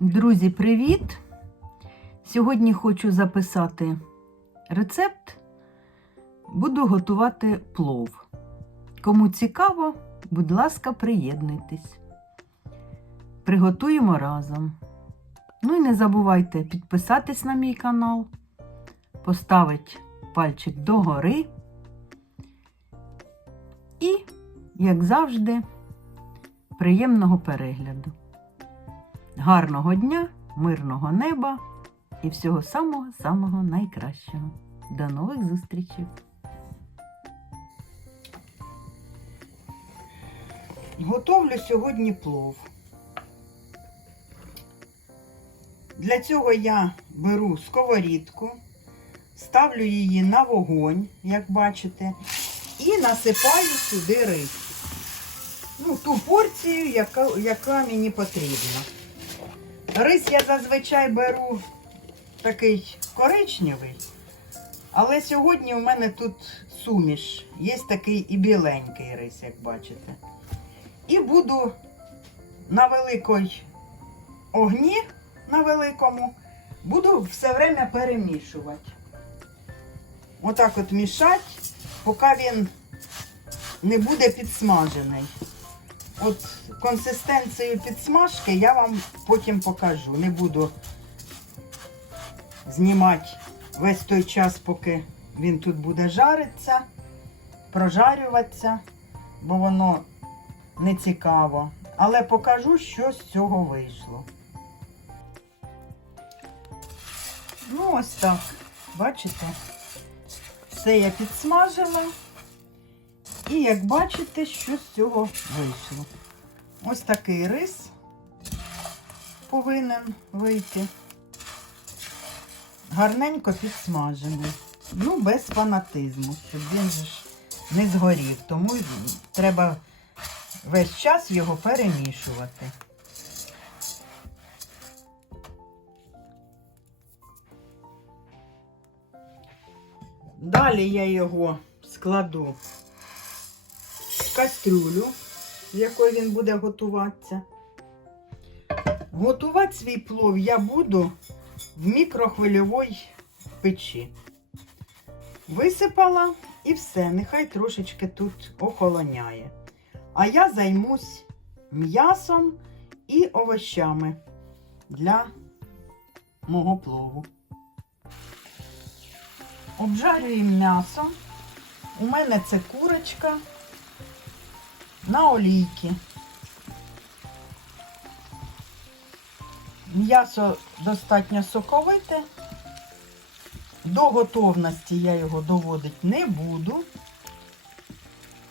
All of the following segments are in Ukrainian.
Друзі, привіт! Сьогодні хочу записати рецепт. Буду готувати плов. Кому цікаво, будь ласка, приєднуйтесь. Приготуємо разом. Ну і не забувайте підписатись на мій канал, поставити пальчик догори. І, як завжди, приємного перегляду. Гарного дня, мирного неба і всього самого-самого найкращого. До нових зустрічей! Готовлю сьогодні плов. Для цього я беру сковорідку, ставлю її на вогонь, як бачите, і насипаю сюди рис. Ну, ту порцію, яка, яка мені потрібна. Рис я зазвичай беру такий коричневий, але сьогодні у мене тут суміш. Є такий і біленький рис, як бачите. І буду на великій огні, на великому, буду все время перемішувати. Отак от мішати, поки він не буде підсмажений. От консистенцію підсмажки я вам потім покажу. Не буду знімати весь той час, поки він тут буде жаритися, прожарюватися, бо воно не цікаво. Але покажу, що з цього вийшло. Ну, ось так. Бачите? Все я підсмажила. І як бачите, що з цього вийшло. Ось такий рис повинен вийти. Гарненько підсмажений. Ну, без фанатизму, щоб він ж не згорів. Тому треба весь час його перемішувати. Далі я його складу кастрюлю, в якої він буде готуватися. Готувати свій плов я буду в мікрохвильовій печі. Висипала і все, нехай трошечки тут охолоняє. А я займусь м'ясом і овощами для мого плову. Обжарюємо м'ясо. У мене це курочка на олійки. М'ясо достатньо соковите. До готовності я його доводити не буду.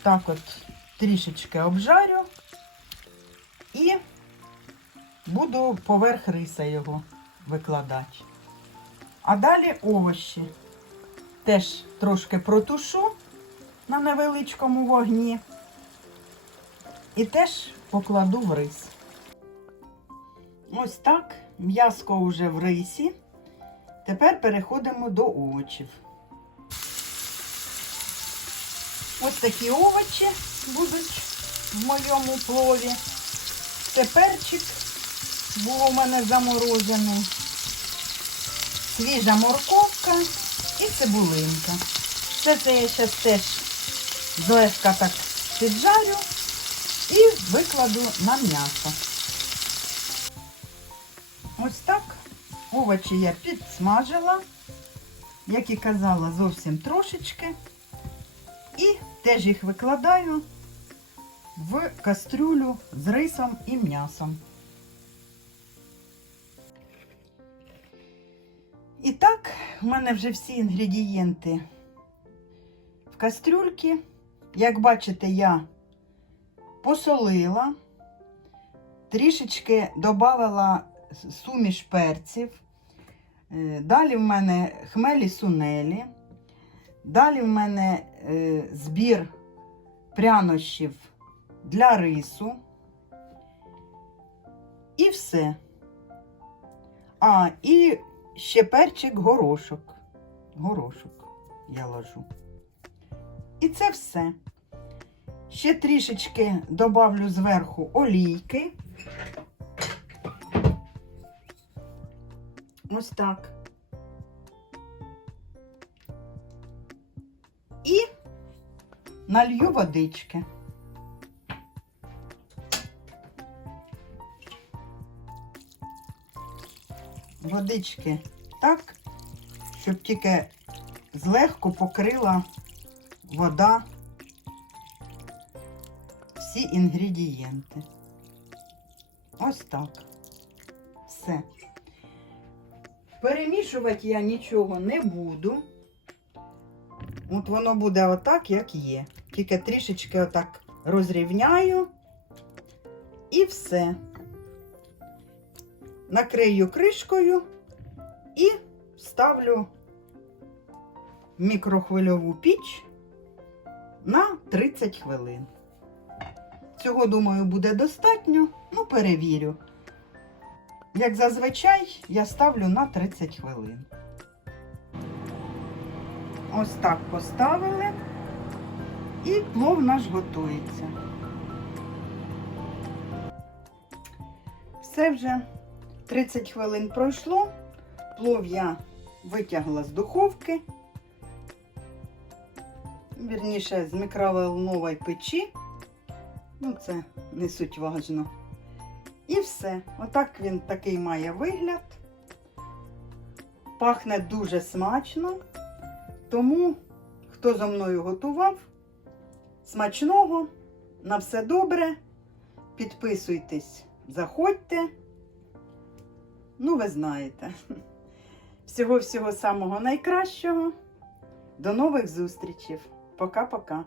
Так от трішечки обжарю і буду поверх риса його викладати. А далі овочі. Теж трошки протушу на невеличкому вогні. І теж покладу в рис. Ось так, м'яско вже в рисі. Тепер переходимо до овочів. Ось такі овочі будуть в моєму плові. Це перчик був у мене заморожений, свіжа морковка і цибулинка. Все це я зараз теж злегка так піджарю і викладу на м'ясо. Ось так овочі я підсмажила, як і казала, зовсім трошечки. І теж їх викладаю в кастрюлю з рисом і м'ясом. І так, в мене вже всі інгредієнти в кастрюльці. Як бачите, я посолила, трішечки додала суміш перців. Е, Далі в мене хмелі сунелі. Далі в мене е, збір прянощів для рису. І все. А, і ще перчик горошок. Горошок я ложу. І це все. Ще трішечки добавлю зверху олійки. Ось так. І налью водички. Водички так, щоб тільки злегку покрила вода всі інгредієнти. Ось так. Все. Перемішувати я нічого не буду. От воно буде отак, як є. Тільки трішечки отак розрівняю. І все. Накрию кришкою і ставлю мікрохвильову піч на 30 хвилин. Цього, думаю, буде достатньо. Ну, перевірю. Як зазвичай, я ставлю на 30 хвилин. Ось так поставили. І плов наш готується. Все вже 30 хвилин пройшло. Плов я витягла з духовки. Вірніше, з мікроволнової печі. Ну, це не суть важно. І все. Отак він такий має вигляд. Пахне дуже смачно. Тому, хто зо мною готував, смачного, на все добре. Підписуйтесь, заходьте. Ну, ви знаєте. Всього-всього самого найкращого. До нових зустрічей. Пока-пока.